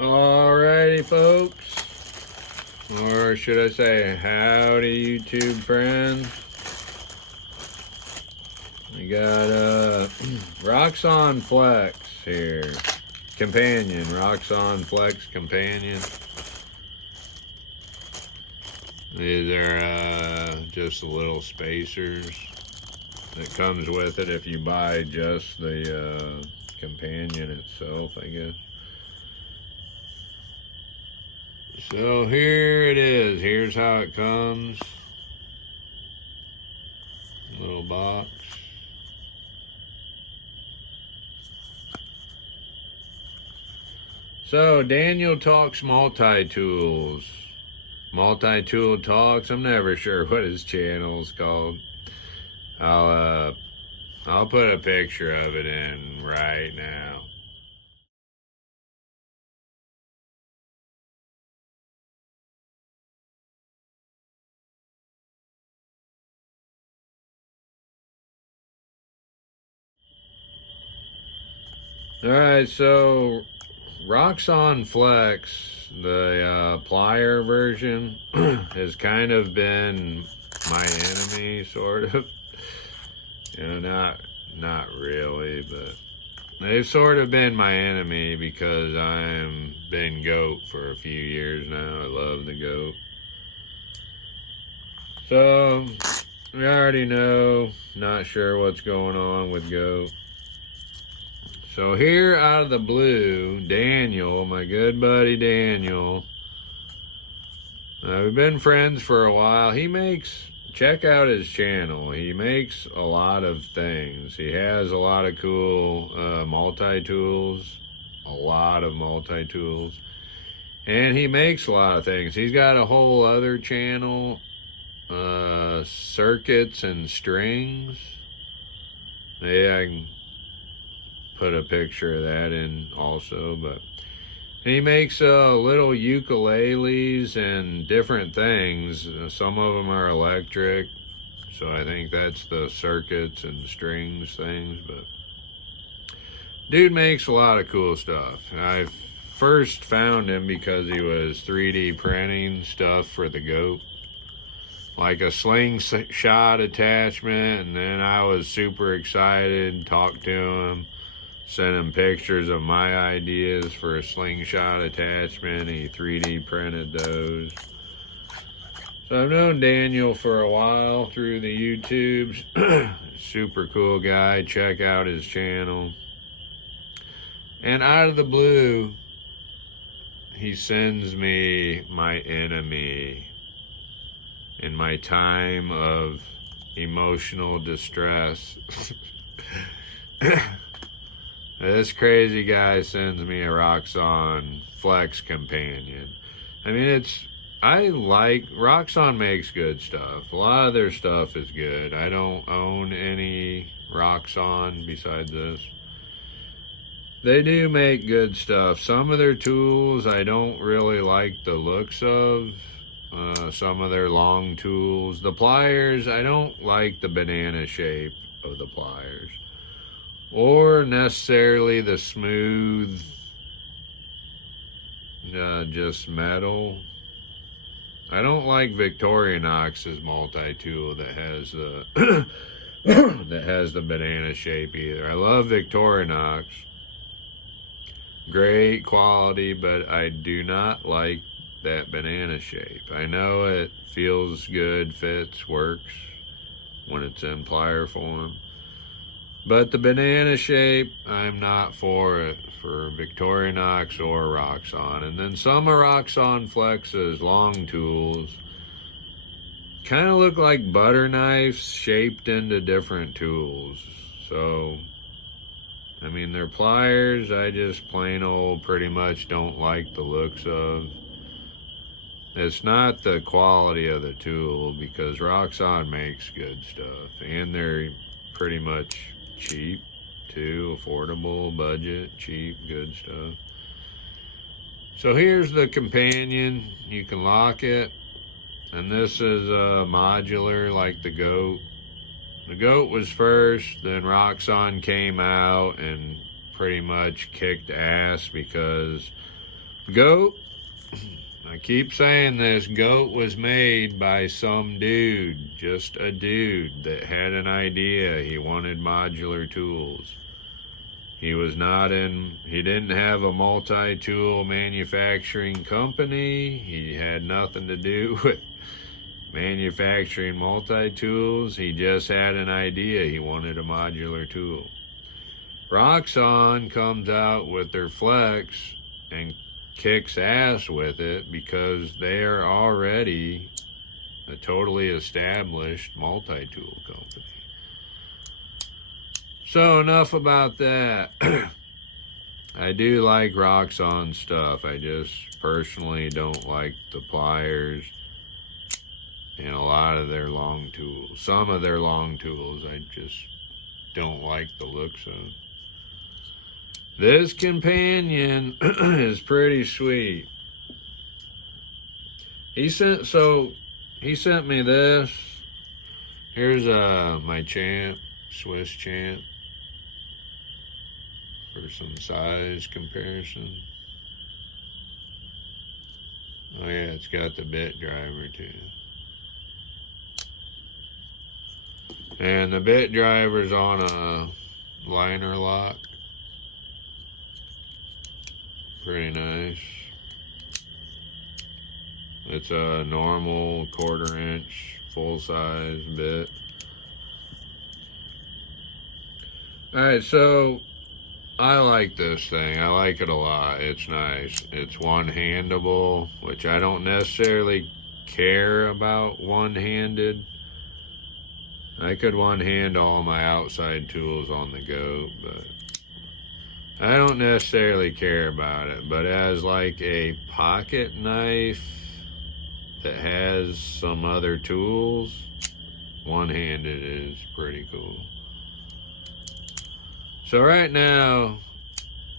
Alrighty, folks. Or should I say, howdy, YouTube friends. We got Roxon Flex here. Companion, Roxon Flex Companion. These are just the little spacers that comes with it if you buy just the companion itself, I guess. So here it is. Here's how it comes. Little box. So Daniel talks multi-tools. Multi-tool talks. I'm never sure what his channel is called. I'll put a picture of it in right now. Alright, so Roxon Flex, the plier version, has kind of been my enemy, sort of. You know, not really, but they've sort of been my enemy because I'm been goat for a few years now. I love the goat. So, we already know, not sure what's going on with goat. So here out of the blue, Daniel, my good buddy Daniel, we've been friends for a while. Check out his channel. He makes a lot of things. He has a lot of cool multi-tools, and he makes a lot of things. He's got a whole other channel, circuits and strings. Maybe I can put a picture of that in also, but he makes little ukuleles and different things. Some of them are electric, so I think that's the circuits and strings things, but dude makes a lot of cool stuff. I first found him because he was 3D printing stuff for the goat, like a slingshot attachment, and then I was super excited, talked to him, sent him pictures of my ideas for a slingshot attachment. He 3D printed those. So I've known Daniel for a while through the YouTubes. Super cool guy. Check out his channel. And out of the blue, he sends me my enemy in my time of emotional distress. This crazy guy sends me a Roxon Flex Companion. I mean, Roxon makes good stuff. A lot of their stuff is good. I don't own any Roxon besides this. They do make good stuff. Some of their tools I don't really like the looks of. Some of their long tools. The pliers, I don't like the banana shape of the pliers, or necessarily the smooth, just metal. I don't like Victorinox's multi-tool that has the that has the banana shape either. I love Victorinox, great quality, but I do not like that banana shape. I know it feels good, fits, works when it's in plier form, but the banana shape, I'm not for it for Victorinox or Roxon. And then some of Roxon Flex's long tools kind of look like butter knives shaped into different tools. So, I mean, their pliers, I just plain old pretty much don't like the looks of. It's not the quality of the tool, because Roxon makes good stuff, and they're pretty much cheap too, affordable, budget, cheap, good stuff. So here's the companion. You can lock it, and this is modular like the goat. The goat was first, then Roxon came out and pretty much kicked ass because Goat, I keep saying this, goat was made by some dude, just a dude that had an idea. He wanted modular tools. He didn't have a multi-tool manufacturing company. He had nothing to do with manufacturing multi-tools. He just had an idea. He wanted a modular tool. Roxon comes out with their Flex and kicks ass with it because they are already a totally established multi-tool company. So enough about that. I do like Roxon stuff. I just personally don't like the pliers and a lot of their long tools. Some of their long tools I just don't like the looks of. This companion is pretty sweet. He sent me this. Here's my champ, Swiss champ, for some size comparison. Oh yeah, it's got the bit driver too. And the bit driver's on a liner lock. Pretty nice. It's a normal 1/4 inch full size bit. Alright, so I like this thing. I like it a lot. It's nice. It's one-handable, which I don't necessarily care about one-handed. I could one-hand all my outside tools on the go, but I don't necessarily care about it. But as like a pocket knife that has some other tools, one-handed is pretty cool. So right now,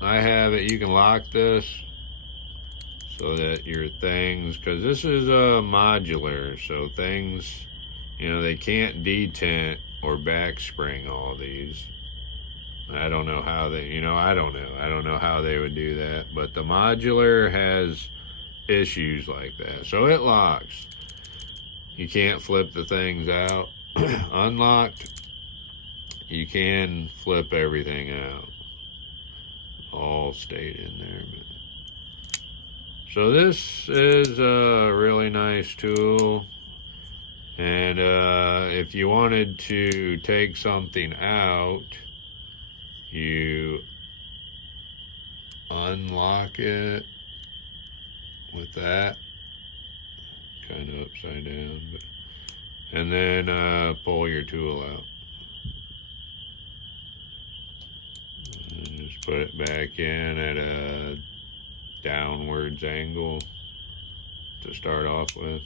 I have it, you can lock this so that your things, because this is modular, so things, you know, they can't detent or back spring all these. I don't know how they, I don't know how they would do that, but the modular has issues like that. So it locks. You can't flip the things out. Unlocked, you can flip everything out. All stayed in there. So this is a really nice tool. And if you wanted to take something out, you unlock it with that, kind of upside down, and then pull your tool out. And just put it back in at a downwards angle to start off with.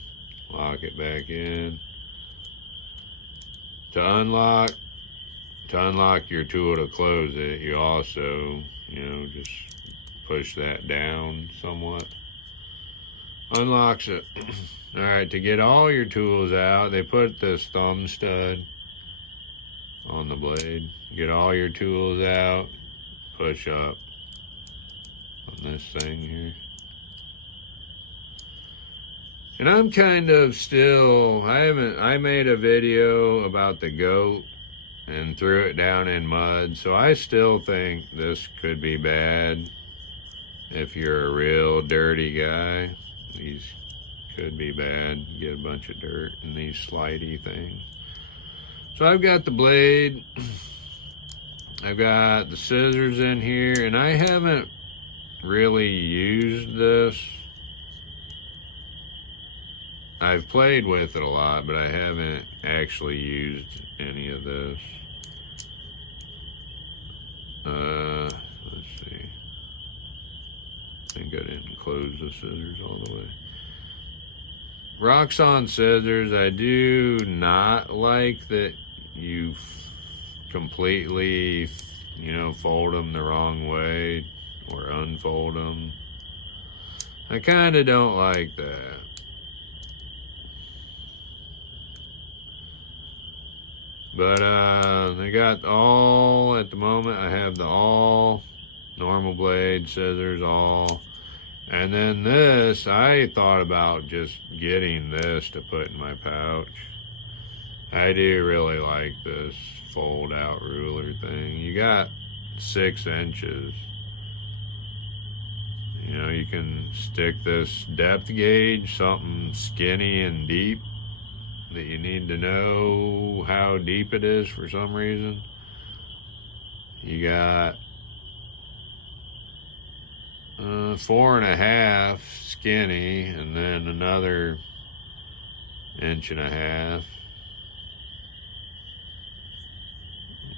Lock it back in. To unlock your tool to close it, you also, just push that down somewhat. Unlocks it. All right, to get all your tools out, they put this thumb stud on the blade. Get all your tools out, push up on this thing here. And I'm kind of still, I made a video about the goat and threw it down in mud, so I still think this could be bad if you're a real dirty guy. These could be bad. Get a bunch of dirt in these slidey things. So I've got the blade, I've got the scissors in here, and I haven't really used this. I've played with it a lot, but I haven't actually used any of this. Let's see. I think I didn't close the scissors all the way. Roxon scissors, I do not like that you completely, fold them the wrong way or unfold them. I kind of don't like that. But they got at the moment I have the all normal blade, scissors, all. And then this, I thought about just getting this to put in my pouch. I do really like this fold out ruler thing. You got 6 inches. You know, you can stick this depth gauge, something skinny and deep that you need to know how deep it is for some reason. You got 4.5 skinny, and then another 1.5 inches. I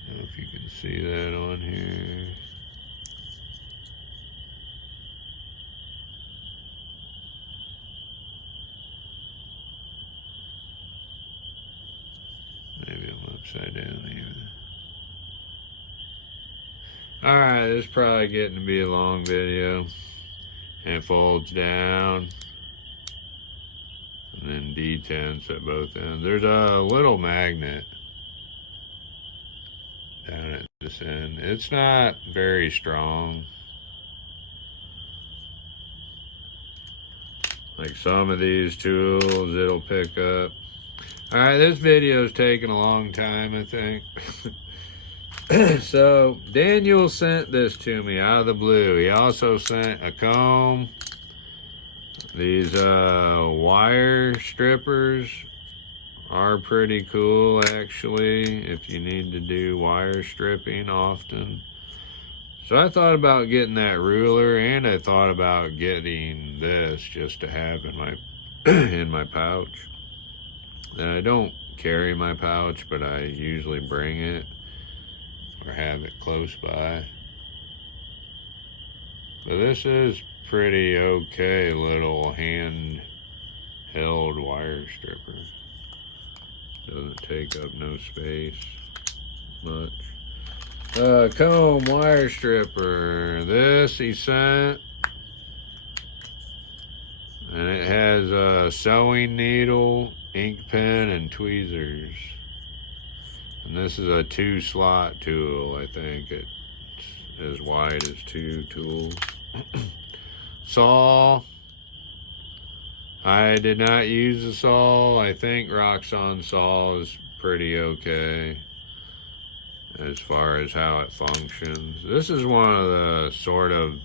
don't know if you can see that on here. Maybe I'm upside down even. Alright, this is probably getting to be a long video. And it folds down. And then detents at both ends. There's a little magnet down at this end. It's not very strong. Like some of these tools, it'll pick up. Alright, this video is taking a long time, I think. So, Daniel sent this to me out of the blue. He also sent a comb. These wire strippers are pretty cool, actually, if you need to do wire stripping often. So I thought about getting that ruler, and I thought about getting this just to have in my in my pouch. And I don't carry my pouch, but I usually bring it or have it close by. But this is pretty okay little hand-held wire stripper. Doesn't take up no space much. Comb wire stripper. This he sent. And it has a sewing needle, ink pen, and tweezers. And this is a 2-slot tool, I think. It's as wide as 2 tools. Saw. I did not use the saw. I think Roxon saw is pretty okay as far as how it functions. This is one of the sort of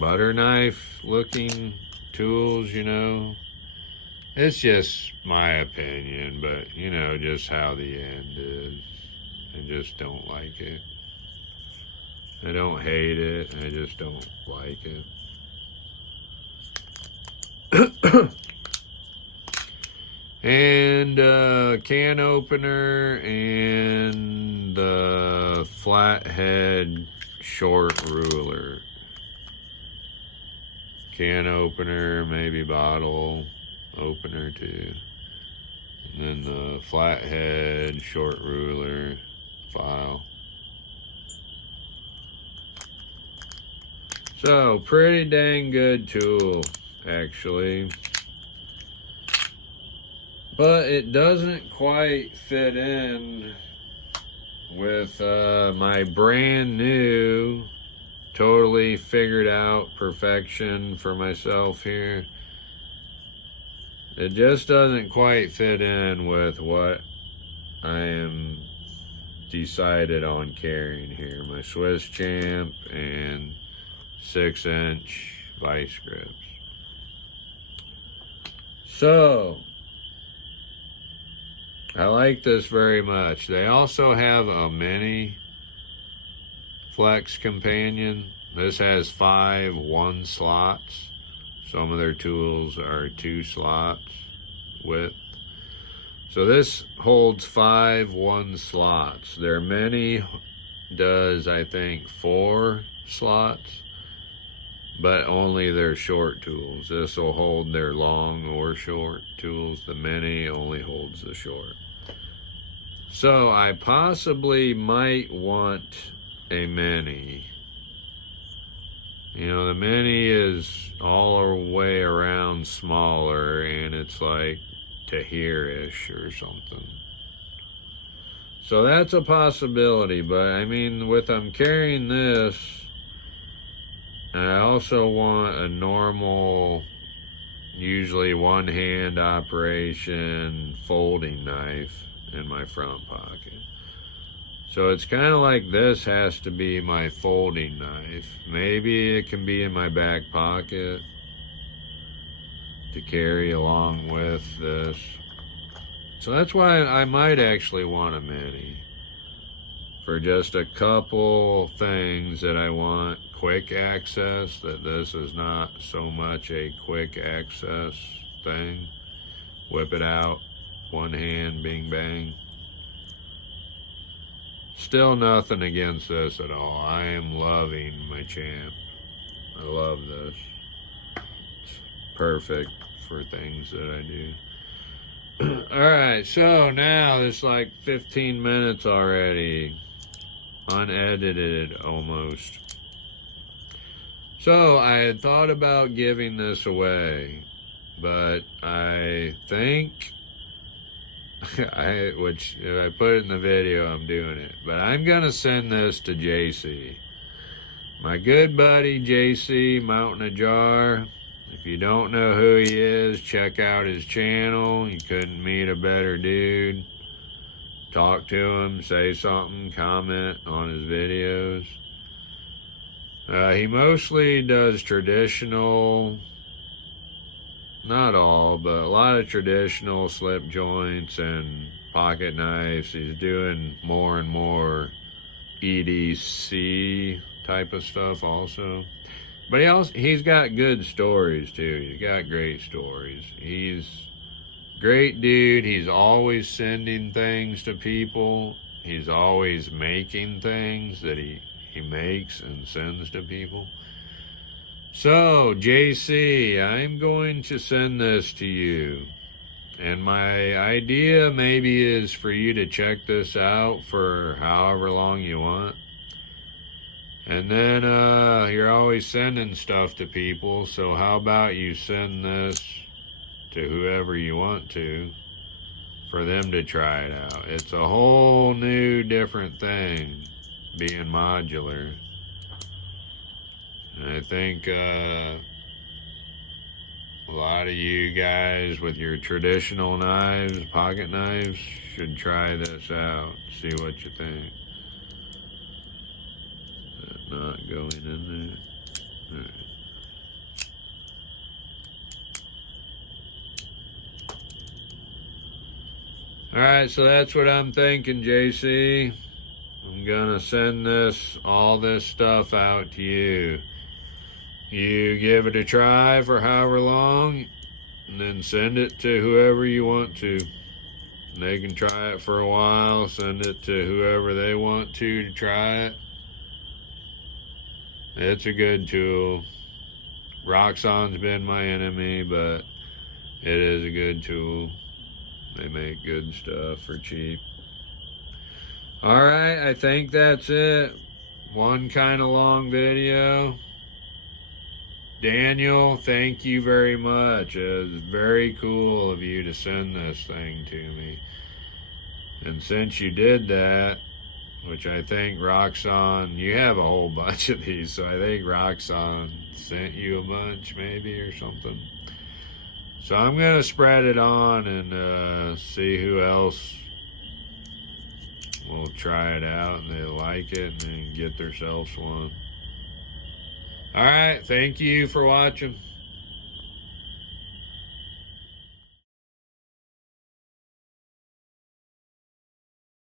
butter knife looking tools, you know. It's just my opinion, but you know, just how the end is. I just don't like it. I don't hate it, I just don't like it. And can opener and the flathead short ruler. Can opener, maybe bottle opener too. And then the flathead short ruler file. So, pretty dang good tool, actually. But it doesn't quite fit in with my brand new, totally figured out perfection for myself here. It just doesn't quite fit in with what I am decided on carrying here. My Swiss Champ and 6-inch vice grips. So, I like this very much. They also have a mini flex companion. This has 5 1-slots. Some of their tools are 2 slots width. So this holds 5 1-slots. Their mini does, I think, 4 slots, but only their short tools. This will hold their long or short tools. The mini only holds the short. So I possibly might want a mini. You know, the mini is all the way around smaller, and it's like to here-ish or something. So that's a possibility, but I mean, with I'm carrying this, I also want a normal, usually one-hand operation folding knife in my front pocket. So it's kind of like this has to be my folding knife. Maybe it can be in my back pocket to carry along with this. So that's why I might actually want a mini for just a couple things that I want quick access, that this is not so much a quick access thing. Whip it out, one hand, bing bang. Still nothing against this at all. I am loving my Champ. I love this. It's perfect for things that I do. Alright, so now it's like 15 minutes already. Unedited almost. So I had thought about giving this away, but I think which if I put it in the video, I'm doing it. But I'm gonna send this to JC. My good buddy JC, Mountain of Jar. If you don't know who he is, check out his channel. You couldn't meet a better dude. Talk to him, say something, comment on his videos. He mostly does traditional, not all, but a lot of traditional slip joints and pocket knives. He's doing more and more EDC type of stuff also. But he's got good stories too. He's got great stories. He's a great dude. He's always sending things to people. He's always making things that he makes and sends to people. So, JC, I'm going to send this to you. And my idea maybe is for you to check this out for however long you want. And then you're always sending stuff to people, so how about you send this to whoever you want to for them to try it out. It's a whole new different thing being modular. And I think a lot of you guys with your traditional knives, pocket knives, should try this out. See what you think. Not going in there. All right. Alright, so that's what I'm thinking, JC. I'm gonna send all this stuff out to you. You give it a try for however long, and then send it to whoever you want to. They can try it for a while, send it to whoever they want to try it. It's a good tool. Roxon's been my enemy, but it is a good tool. They make good stuff for cheap. Alright, I think that's it. One kind of long video. Daniel, thank you very much. It was very cool of you to send this thing to me. And since you did that, which I think Roxon, you have a whole bunch of these, so I think Roxon sent you a bunch maybe or something. So I'm going to spread it on and see who else will try it out and they like it and then get themselves one. Alright, thank you for watching.